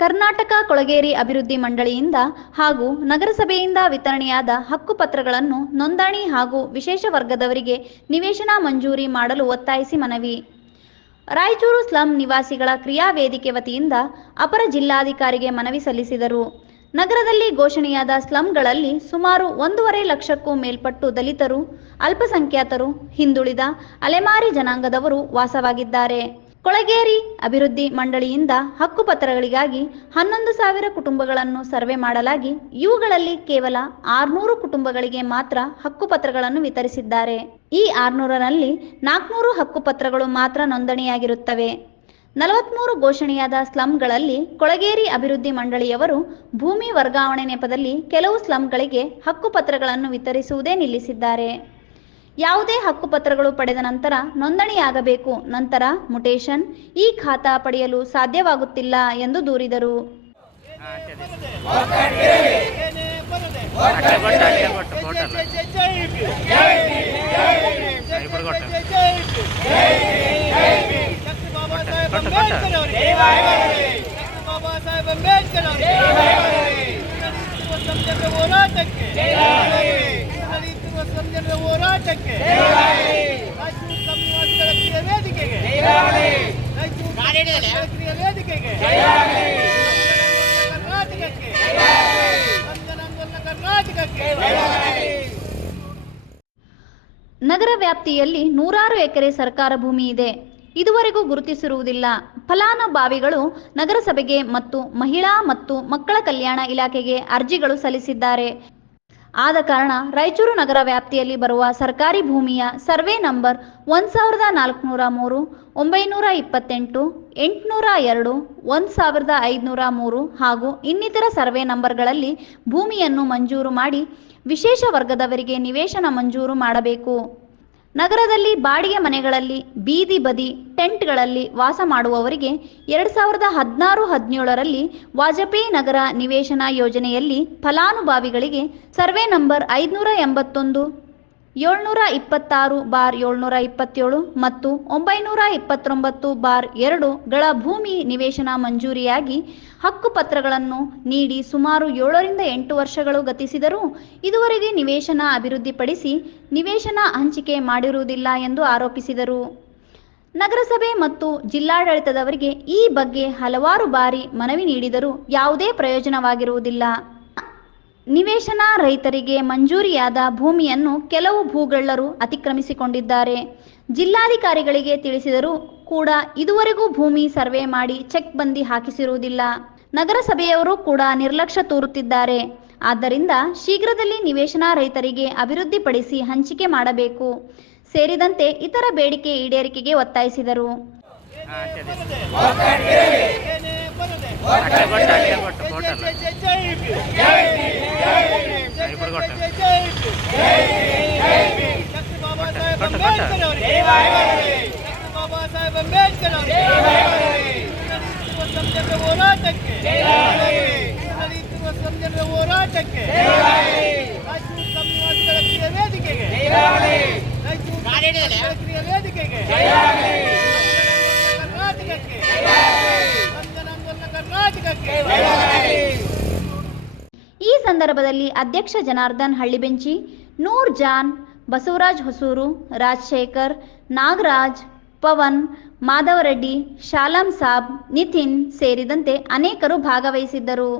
ಕರ್ನಾಟಕ ಕೊಳಗೇರಿ ಅಭಿವೃದ್ಧಿ ಮಂಡಳಿಯಿಂದ ಹಾಗೂ ನಗರಸಭೆಯಿಂದ ವಿತರಣೆಯಾದ ಹಕ್ಕುಪತ್ರಗಳನ್ನು ನೋಂದಣಿ ಹಾಗೂ ವಿಶೇಷ ವರ್ಗದವರಿಗೆ ನಿವೇಶನ ಮಂಜೂರಿ ಮಾಡಲು ಒತ್ತಾಯಿಸಿ ಮನವಿ. ರಾಯಚೂರು ಸ್ಲಂ ನಿವಾಸಿಗಳ ಕ್ರಿಯಾ ವೇದಿಕೆ ವತಿಯಿಂದ ಅಪರ ಜಿಲ್ಲಾಧಿಕಾರಿಗೆ ಮನವಿ ಸಲ್ಲಿಸಿದರು. ನಗರದಲ್ಲಿ ಘೋಷಣೆಯಾದ ಸ್ಲಂಗಳಲ್ಲಿ ಸುಮಾರು 1.5 ಲಕ್ಷಕ್ಕೂ ಮೇಲ್ಪಟ್ಟು ದಲಿತರು, ಅಲ್ಪಸಂಖ್ಯಾತರು, ಹಿಂದುಳಿದ, ಅಲೆಮಾರಿ ಜನಾಂಗದವರು ವಾಸವಾಗಿದ್ದಾರೆ. ಕೊಳಗೇರಿ ಅಭಿವೃದ್ಧಿ ಮಂಡಳಿಯಿಂದ ಹಕ್ಕುಪತ್ರಗಳಿಗಾಗಿ 11,000 ಕುಟುಂಬಗಳನ್ನು ಸರ್ವೆ ಮಾಡಲಾಗಿ ಇವುಗಳಲ್ಲಿ ಕೇವಲ 600 ಕುಟುಂಬಗಳಿಗೆ ಮಾತ್ರ ಹಕ್ಕುಪತ್ರಗಳನ್ನು ವಿತರಿಸಿದ್ದಾರೆ. ಈ 600ರಲ್ಲಿ 400 ಹಕ್ಕುಪತ್ರಗಳು ಮಾತ್ರ ನೋಂದಣಿಯಾಗಿರುತ್ತವೆ. 43 ಘೋಷಣೆಯಾದ ಸ್ಲಂಗಳಲ್ಲಿ ಕೊಳಗೇರಿ ಅಭಿವೃದ್ಧಿ ಮಂಡಳಿಯವರು ಭೂಮಿ ವರ್ಗಾವಣೆ ನೆಪದಲ್ಲಿ ಕೆಲವು ಸ್ಲಂಗಳಿಗೆ ಹಕ್ಕುಪತ್ರಗಳನ್ನು ವಿತರಿಸುವುದೇ ನಿಲ್ಲಿಸಿದ್ದಾರೆ. ಯಾವುದೇ ಹಕ್ಕುಪತ್ರಗಳು ಪಡೆದ ನಂತರ ನೋಂದಣಿಯಾಗಬೇಕು, ನಂತರ ಮುಟೇಶನ್ ಈ ಖಾತಾ ಪಡೆಯಲು ಸಾಧ್ಯವಾಗುತ್ತಿಲ್ಲ ಎಂದು ದೂರಿದರು. ನಗರ ವ್ಯಾಪ್ತಿಯಲ್ಲಿ 100 ಎಕರೆ ಸರ್ಕಾರ ಭೂಮಿ ಇದೆ. ಇದುವರೆಗೂ ಗುರುತಿಸಿರುವುದಿಲ್ಲ. ಫಲಾನುಭವಿಗಳು ನಗರಸಭೆಗೆ ಮತ್ತು ಮಹಿಳಾ ಮತ್ತು ಮಕ್ಕಳ ಕಲ್ಯಾಣ ಇಲಾಖೆಗೆ ಅರ್ಜಿಗಳು ಸಲ್ಲಿಸಿದ್ದಾರೆ. ಆದ ಕಾರಣ ರಾಯಚೂರು ನಗರ ವ್ಯಾಪ್ತಿಯಲ್ಲಿ ಬರುವ ಸರ್ಕಾರಿ ಭೂಮಿಯ ಸರ್ವೆ ನಂಬರ್ 1403, 928, 802, 1503 ಹಾಗೂ ಇನ್ನಿತರ ಸರ್ವೆ ನಂಬರ್ಗಳಲ್ಲಿ ಭೂಮಿಯನ್ನು ಮಂಜೂರು ಮಾಡಿ ವಿಶೇಷ ವರ್ಗದವರಿಗೆ ನಿವೇಶನ ಮಂಜೂರು ಮಾಡಬೇಕು. ನಗರದಲ್ಲಿ ಬಾಡಿಗೆ ಮನೆಗಳಲ್ಲಿ, ಬೀದಿ ಬದಿ ಟೆಂಟ್ಗಳಲ್ಲಿ ವಾಸ ಮಾಡುವವರಿಗೆ 2016-17ರಲ್ಲಿ ವಾಜಪೇಯಿ ನಗರ ನಿವೇಶನ ಯೋಜನೆಯಲ್ಲಿ ಫಲಾನುಭವಿಗಳಿಗೆ ಸರ್ವೆ ನಂಬರ್ 581, 726/727 ಮತ್ತು 929/2ಗಳ ಭೂಮಿ ನಿವೇಶನ ಮಂಜೂರಿಯಾಗಿ ಹಕ್ಕುಪತ್ರಗಳನ್ನು ನೀಡಿ ಸುಮಾರು 7ರಿಂದ 8 ವರ್ಷಗಳು ಗತಿಸಿದರೂ ಇದುವರೆಗೆ ನಿವೇಶನ ಅಭಿವೃದ್ಧಿಪಡಿಸಿ ನಿವೇಶನ ಹಂಚಿಕೆ ಮಾಡಿರುವುದಿಲ್ಲ ಎಂದು ಆರೋಪಿಸಿದರು. ನಗರಸಭೆ ಮತ್ತು ಜಿಲ್ಲಾಡಳಿತದವರಿಗೆ ಈ ಬಗ್ಗೆ ಹಲವಾರು ಬಾರಿ ಮನವಿ ನೀಡಿದರೂ ಯಾವುದೇ ಪ್ರಯೋಜನವಾಗಿರುವುದಿಲ್ಲ. ನಿವೇಶನ ರಹಿತರಿಗೆ ಮಂಜೂರಿಯಾದ ಭೂಮಿಯನ್ನು ಕೆಲವು ಭೂಗಳ್ಳರು ಅತಿಕ್ರಮಿಸಿಕೊಂಡಿದ್ದಾರೆ. ಜಿಲ್ಲಾಧಿಕಾರಿಗಳಿಗೆ ತಿಳಿಸಿದರೂ ಕೂಡ ಇದುವರೆಗೂ ಭೂಮಿ ಸರ್ವೆ ಮಾಡಿ ಚೆಕ್ ಬಂದಿ ಹಾಕಿಸಿರುವುದಿಲ್ಲ. ನಗರಸಭೆಯವರು ಕೂಡ ನಿರ್ಲಕ್ಷ್ಯ ತೋರುತ್ತಿದ್ದಾರೆ. ಆದ್ದರಿಂದ ಶೀಘ್ರದಲ್ಲಿ ನಿವೇಶನ ರಹಿತರಿಗೆ ಅಭಿವೃದ್ಧಿಪಡಿಸಿ ಹಂಚಿಕೆ ಮಾಡಬೇಕು ಸೇರಿದಂತೆ ಇತರ ಬೇಡಿಕೆ ಈಡೇರಿಕೆಗೆ ಒತ್ತಾಯಿಸಿದರು. ಈ ಸಂದರ್ಭದಲ್ಲಿ ಅಧ್ಯಕ್ಷ ಜನಾರ್ದನ್ ಹಳ್ಳಿಬೆಂಚಿ, ನೂರ್ ಜಾನ್, ಬಸವರಾಜ್ ಹೊಸೂರು, ರಾಜಶೇಖರ್, ನಾಗರಾಜ್, ಪವನ್, ಮಾಧವರೆಡ್ಡಿ, ಶಾಲಂ ಸಾಬ್, ನಿತಿನ್ ಸೇರಿದಂತೆ ಅನೇಕರು ಭಾಗವಹಿಸಿದ್ದರು.